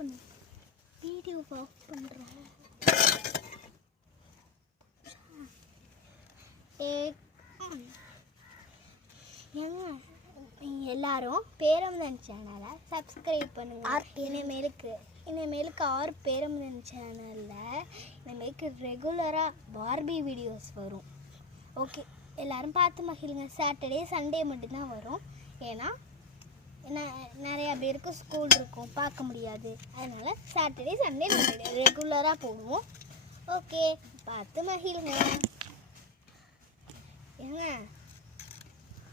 பண்ணு, video of பண்ணுறேன். ஏங்க எல்லாரும் பேரமுதன் சேனலை சப்ஸ்கிரைப் பண்ணுங்க. இனிமேலுக்கு ஆர் பேரமுதன் சேனலில் இனிமேலுக்கு ரெகுலராக பார்பி வீடியோஸ் வரும். ஓகே, எல்லோரும் பார்த்து மகிழுங்க. சாட்டர்டே சண்டே மட்டும்தான் வரும். ஏன்னா நிறையா பேருக்கு ஸ்கூல் இருக்கும், பார்க்க முடியாது. அதனால் சாட்டர்டே சண்டே ரெகுலராக போடுவோம். ஓகே, பார்த்து மகிழுங்க. ஏங்க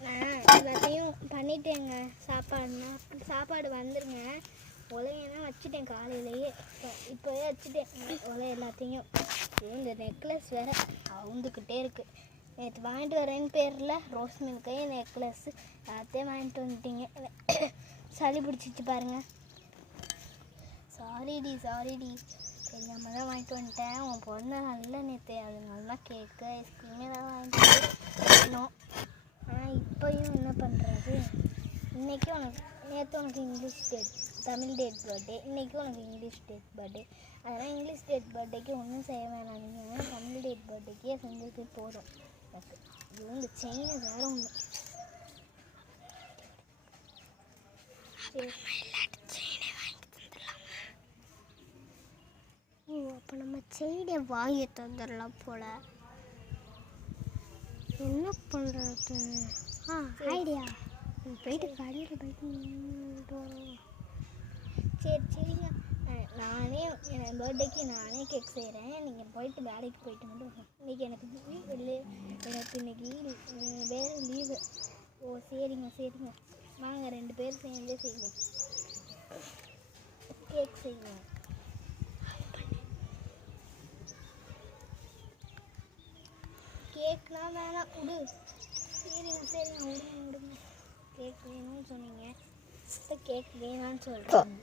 நான் எல்லாத்தையும் பண்ணிட்டேங்க. சாப்பாடு வந்துருங்க. உலையெல்லாம் வச்சுட்டேன் காலையிலேயே. இப்போவே வச்சுட்டேன் உலை எல்லாத்தையும். இந்த நெக்லஸ் வேறு அவுந்துக்கிட்டே இருக்குது. நேற்று வாங்கிட்டு வரேன்னு பேரில் ரோஸ் மில்கே நெக்லஸ் எல்லாத்தையும் வாங்கிட்டு வந்துட்டீங்க. சளி பிடிச்சிச்சு பாருங்கள். சாரிடி தெரியாமல் தான் வாங்கிட்டு வந்துட்டேன். உன் பிறந்த நல்ல நேற்று அதனால தான் கேக்கு ஐஸ்கிரீம் எல்லாம் வாங்கிட்டு வரணும். ஆனால் இப்போயும் என்ன பண்ணுறது? இன்றைக்கி நேற்று உனக்கு தமிழ் டேட் பர்த்டே, இன்றைக்கி உனக்கு இங்கிலீஷ் டேட் பர்த்டே. அதனால் இங்கிலீஷ் டேட் பர்த்டேக்கு ஒன்றும் செய்ய வேணாம். நீங்கள் தமிழ் டேட் பர்த்டேக்கே செஞ்சது போதும். இந்த செயினை வேற ஒன்று. அப்போ நம்ம செயினை வாங்கி தந்துடலாம் போல. என்ன பண்ணுறது? ஐடியா, போயிட்டு கடையில் போயிட்டு வரோம். சரிங்க, நானே என் பர்த்டேக்கு நானே கேக் செய்கிறேன். நீங்கள் போயிட்டு வேலைக்கு போயிட்டு மட்டும் இன்றைக்கி எனக்கு இன்றைக்கி வேறு லீவு. ஓ சரிங்க வாங்க 2 பேர் சேர்ந்தே செய்வோம். கேக் செய்வோம். கேக்லாம் வேணாம் விடு. சரிங்க விடுங்க. கேக் வேணும்னு சொன்னீங்க, இப்போ கேக் வேணான்னு சொல்கிறேன்.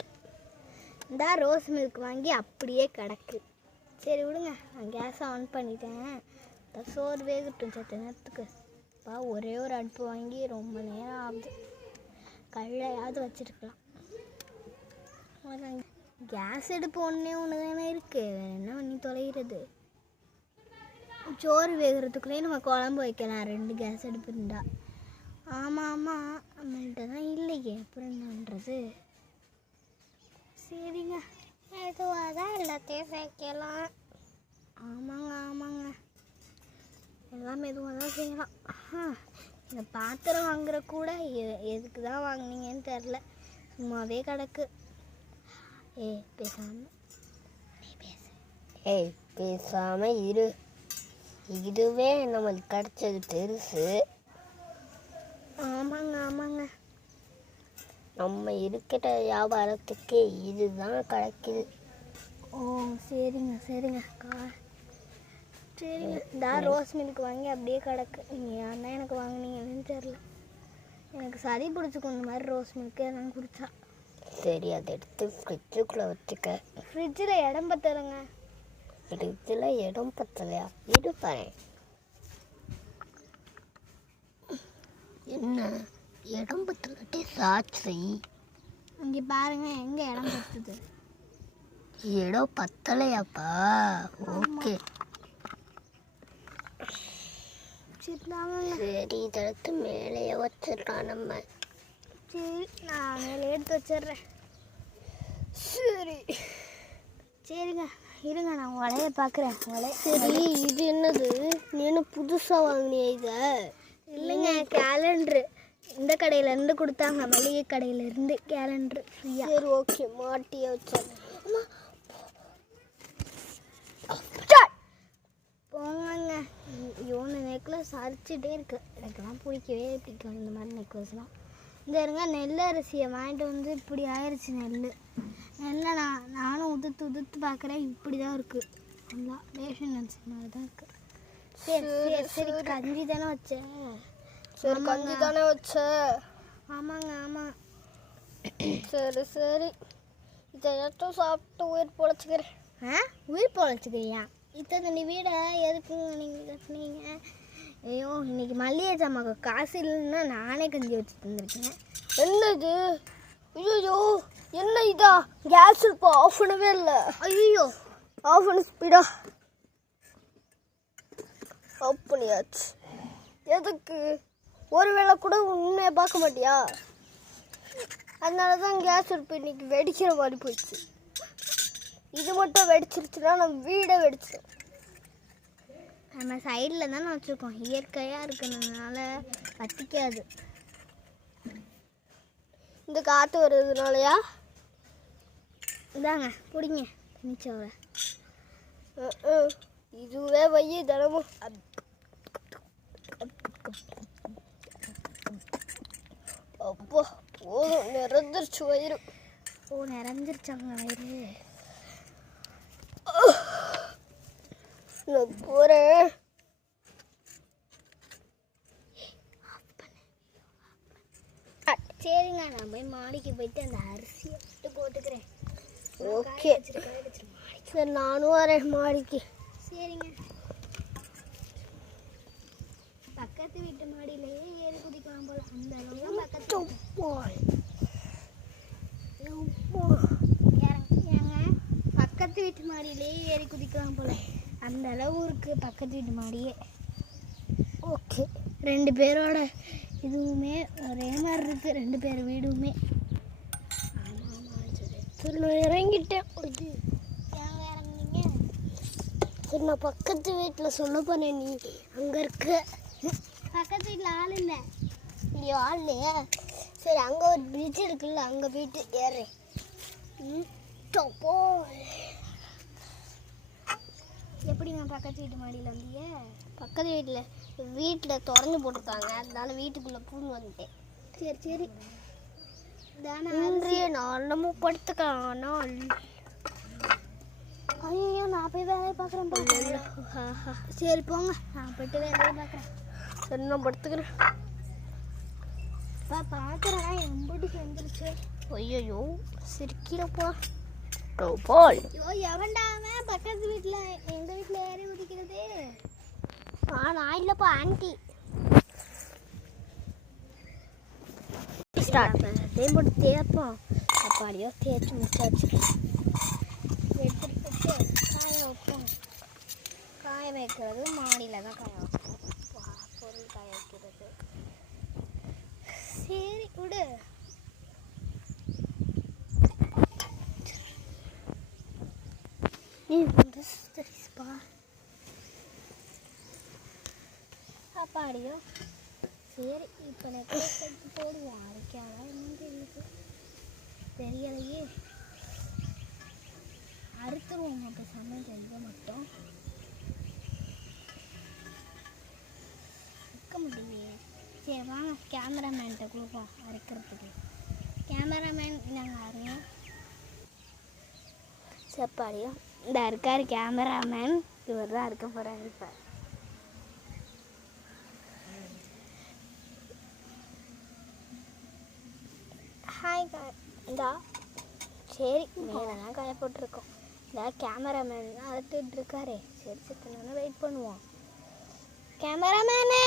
இந்த ரோஸ் மில்க் வாங்கி அப்படியே கிடக்கு. சரி விடுங்க, நான் கேஸை ஆன் பண்ணிட்டேன். சோறு வேகட்டும் சத்த நேரத்துக்கு. இப்போ ஒரே ஒரு அடுப்பு வாங்கி ரொம்ப நேரம் ஆகுது. கல்லையாவது வச்சுருக்கலாம். கேஸ் அடுப்பு ஒன்று தானே இருக்குது, வேறு என்ன பண்ணி தொலைகிறது? சோறு வேகிறதுக்குள்ளேயே நம்ம குழம்பு வைக்கலாம். 2 கேஸ் அடுப்பு இருந்தால். ஆமாம் நம்மள்கிட்ட தான் இல்லையே, அப்புறம் என்ன பண்ணுறது? சரிங்க, மெதுவாக தான் எல்லாத்தையும் சேர்க்கலாம். ஆமாங்க எல்லாம் மெதுவாக தான் செய்யலாம். இந்த பாத்திரம் வாங்குற கூட எதுக்கு தான் வாங்கினீங்கன்னு தெரில, சும்மாவே கிடக்கு. பேசாமல் இரு. இதுவே நம்மளுக்கு கிடைச்சது பெருசு. ஆமாங்க நம்ம இருக்கிற வியாபாரத்துக்கு இதுதான் கிடைக்குது. ஓ சரிங்க. சரிங்க, இந்த ரோஸ் மில்க் வாங்கி அப்படியே கிடக்கு. நீங்கள் யாருன்னா எனக்கு வாங்கினீங்கன்னு தெரில. எனக்கு சளி பிடிச்சிக்கும் இந்த மாதிரி ரோஸ் மில்க்கு எல்லாம் குடித்தா. சரி, அதை எடுத்து ஃப்ரிட்ஜுக்குள்ளே வச்சுக்க. ஃப்ரிட்ஜில் இடம் பத்தலைங்க. ஃப்ரிட்ஜில் இடம் பத்தலையா? இருப்பேன். என்ன இடம் பத்தலாட்டி சாட்சி? இங்கே பாருங்க, எங்கே இடம் பத்துது? இடம் பத்தலையாப்பா? ஓகே சரி, இதற்கு மேலேயே வச்சிடலாம் நம்ம. சரி, நான் மேலே எடுத்து வச்சிடுறேன். சரிங்க, இருங்க நான் உலைய பார்க்குறேன். சரி, இது என்னது? நீ என்ன புதுசாக வாங்கினியா இதை? இல்லைங்க, கேலண்ட்ரு. இந்த கடையிலேருந்து கொடுத்தாங்க, மளிகை கடையிலேருந்து கேலண்ட்ரு ஃப்ரீயாக. சரி ஓகே, மாட்டியே வச்சேன். போங்க. இவனு நெக்லஸ் அரிச்சிட்டே இருக்கு. எனக்குலாம் பிடிக்கவே பிடிக்கும் இந்த மாதிரி நெக்லஸ்லாம். இந்த இருங்க, நெல் அரிசியை வாங்கிட்டு வந்து இப்படி ஆயிடுச்சு. நெல்லை நானும் உதுத்து பார்க்குறேன். இப்படி தான் இருக்குது. நல்லா ரேஷன் அரிசி மாதிரி தான் இருக்குது. சரி கஞ்சி தானே வச்சேன். கஞ்சி தானே வச்ச? ஆமாங்க. சரி, இதையாச்சும் சாப்பிட்டு உயிர் பொழைச்சிக்கிறேன். உயிர் பொழைச்சிக்கிறியா? இத்தனை வீடை எதுக்குங்க நீங்கள் கட்டினீங்க? ஐயோ, இன்னைக்கு மல்லிகை ஜாமாக்கு காசு இல்லைன்னா நானே கஞ்சி வச்சு தந்துருக்கேன். என்னது? ஐயோ, என்ன எரியுதா? கேஸ் இப்போ ஆஃப் பண்ணவே இல்லை. ஐயோ, ஆஃப் பண்ண ஸ்பீடா ஆஃப் பண்ணியாச்சு. எதுக்கு? ஒரு வேளை கூட உண்மையை பார்க்க மாட்டியா? அதனால தான் கேஸ் அடுப்பு இன்னைக்கு வெடிக்கிற மாதிரி போயிடுச்சு. இது மட்டும் வெடிச்சிருச்சுன்னா நம்ம வீடே வெடிச்சிடும். நம்ம சைடில் தானே வச்சுருக்கோம், இயற்கையாக இருக்கிறதுனால பற்றிக்காது. இந்த காற்று வர்றதுனாலயா? இதாங்க பிடிங்க தனிச்சோவை. இதுவே வைய தினமும். அப்போ போதும், நிறைஞ்சிருச்சு வயிறு. ஓ, நிறைஞ்சிருச்சாங்க வயிறு. நான் போகிறேன். சரிங்க, நான் போய் மாடிக்கு போயிட்டு அந்த அரிசியை விட்டு போட்டுக்கிறேன். ஓகே, சரி நானும் வரேன் மாடிக்கு. சரிங்க. பக்கத்து வீட்டு மாடியிலேயே ஏறி குதிக்கலாம் போல, அந்த அளவுக்கு பக்கத்து ஏங்க பக்கத்து வீட்டு மாடியிலேயே ஏறி குதிக்கலாம் போல, அந்த அளவு இருக்கு பக்கத்து வீட்டு மாடியே. ஓகே, 2 பேரோட இதுவுமே ஒரே மாதிரி இருக்கு, 2 பேர் வீடுமே. சரி நான் இறங்கிட்டேன். ஏங்க இறங்குனீங்க? சரி நான் பக்கத்து வீட்டில் சொல்ல போனேன், நீ அங்கே இருக்க. பக்கத்து வீட்டில் ஆள் இல்லை. இல்லையோ ஆள் இல்லையா? சரி அங்கே ஒரு பிரிட்ஜ் இருக்குல்ல, அங்கே போயிட்டு ஏறேன். போ. எப்படி நான் பக்கத்து வீட்டு மாடியில் வந்தீங்க? பக்கத்து வீட்டில் திறந்து போட்டிருக்காங்க, அதனால வீட்டுக்குள்ளே பூந்து வந்துட்டேன். சரி சரி. தானே இன்றைய நாளமும் படுத்துக்கலாம். ஐயோ, நான் போய் வேலையை பார்க்குறேன் பாருங்க. சரி போங்க, நான் போயிட்டு வேலையை பார்க்குறேன். சரி நான் படுத்துக்கிறேன். பார்க்குறேன் எம்படி செஞ்சிருச்சு. ஐயோ சிரிக்கிறப்பா. போல். ஐயோ, எவன்டாம பக்கத்து வீட்டில் எங்கள் வீட்டில் ஏறி குதிக்கிறது? நான் இல்லைப்பா, ஆன்ட்டி. போட்டு தேய்ப்போம். அப்பாடியோ தேய்ச்சி முடிச்சாச்சு. எடுத்துட்டு போட்டு காய வைப்போம். காய வைக்கிறது மாடியில் தான் காய வைப்போம். பொருள் காய வைக்கிறது. சரி விடு. அப்பாடியோ. சரி, இப்போ நெக்ஸ்ட் போடுவோம். அரைக்காதா என்னன்னு தெரியுது, தெரியலையே. அறுத்துருவோம் அப்போ சமையல் இதை மட்டும் வைக்க முடியலையே. சரி வாங்க, கேமராமேன்கிட்ட கொடுப்போம் அரைக்கிறதுக்கு. கேமராமேன் நாங்கள் அருங்க. செப்பாடியோ இந்த இருக்கார் கேமராமேன். இவர் தான் இருக்க போகிறார். இப்போ ஹாய் இந்தா. சரி, மேலே தான் காய போட்டிருக்கோம். இந்த கேமராமேன் தான் அறுத்துட்டு இருக்காரே. சரி சரி, வெயிட் பண்ணுவோம். கேமராமேனே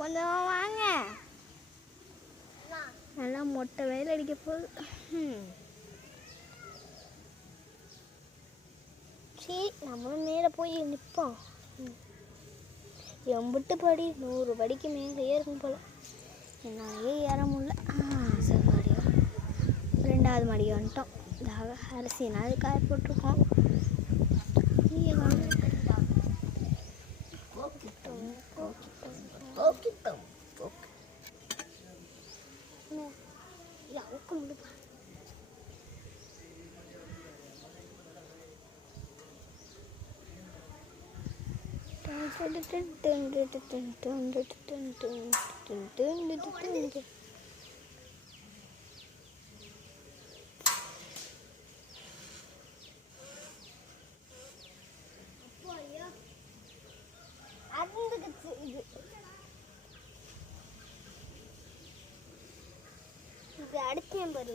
கொஞ்சம் வாங்க. நல்லா மொட்டை வெயில் அடிக்க போகுது. சரி, நம்மளும் மேலே போய் நிற்போம். எம்பிட்டு படி 100 படிக்கு மேலே ஏறும் போல். என்னாலே ஏற முடியல. சரி, 2வது மாடி வந்துட்டோம். இதாக அரிசினாது காய போட்டிருக்கோம். இது அடுத்தேன் பாரு.